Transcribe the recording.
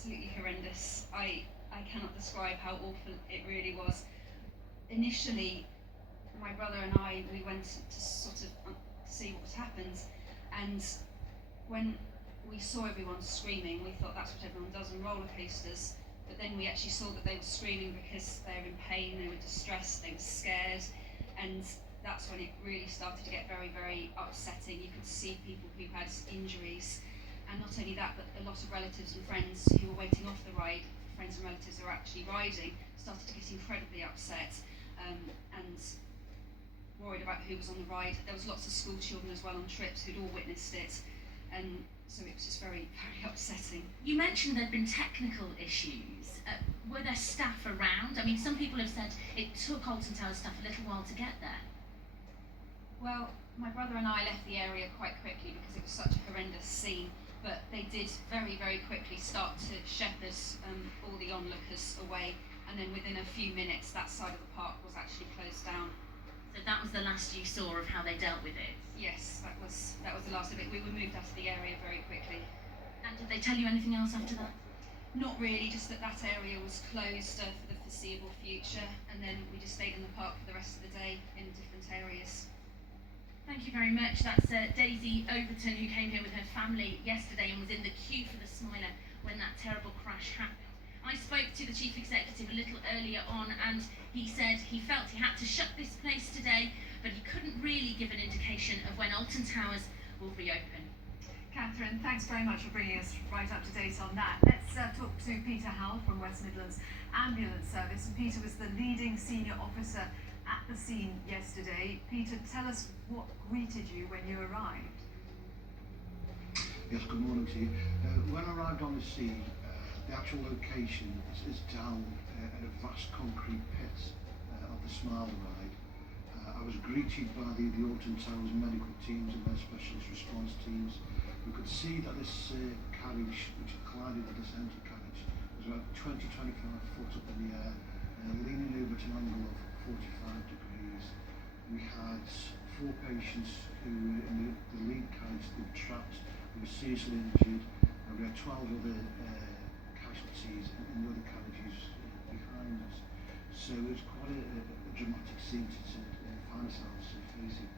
absolutely horrendous. I cannot describe how awful it really was. Initially, my brother and I, we went to sort of see what happened, and when we saw everyone screaming, we thought that's what everyone does on roller coasters, but then we actually saw that they were screaming because they were in pain, they were distressed, they were scared, and that's when it really started to get very, very upsetting. You could see people who had injuries, and not only that, but a lot of relatives and friends who were waiting off the ride, friends and relatives who were actually riding, started to get incredibly upset and worried about who was on the ride. There was lots of school children as well on trips who'd all witnessed it, and so it was just very, very upsetting. You mentioned there'd been technical issues. Were there staff around? I mean, some people have said it took Alton Towers staff a little while to get there. Well, my brother and I left the area quite quickly because it was such a horrendous scene, but they did very, very quickly start to shepherd all the onlookers away, and then within a few minutes that side of the park was actually closed down. So that was the last you saw of how they dealt with it? Yes, that was the last of it. We were moved out of the area very quickly. And did they tell you anything else after that? Not really, just that area was closed for the foreseeable future, and then we just stayed in the park for the rest of the day in different areas. Thank you very much. That's Daisy Overton, who came here with her family yesterday and was in the queue for the SMILER when that terrible crash happened. I spoke to the chief executive a little earlier on, and he said he felt he had to shut this place today, but he couldn't really give an indication of when Alton Towers will reopen. Catherine, thanks very much for bringing us right up to date on that. Let's talk to Peter Howell from West Midlands Ambulance Service. And Peter was the leading senior officer at the scene yesterday. Peter, tell us what greeted you when you arrived. Yes, good morning to you. When I arrived on the scene, the actual location is down in a vast concrete pit of the SMILER ride. I was greeted by the Alton Towers medical teams and their specialist response teams. We could see that this carriage, which collided with the centre carriage, was about 20-25 foot up in the air, leaning over at an angle of 45 degrees. We had 4 patients who were in the lead carriage that were trapped, who were seriously injured, and we had 12 other casualties in the other carriages behind us. So it was quite a dramatic scene to find ourselves facing.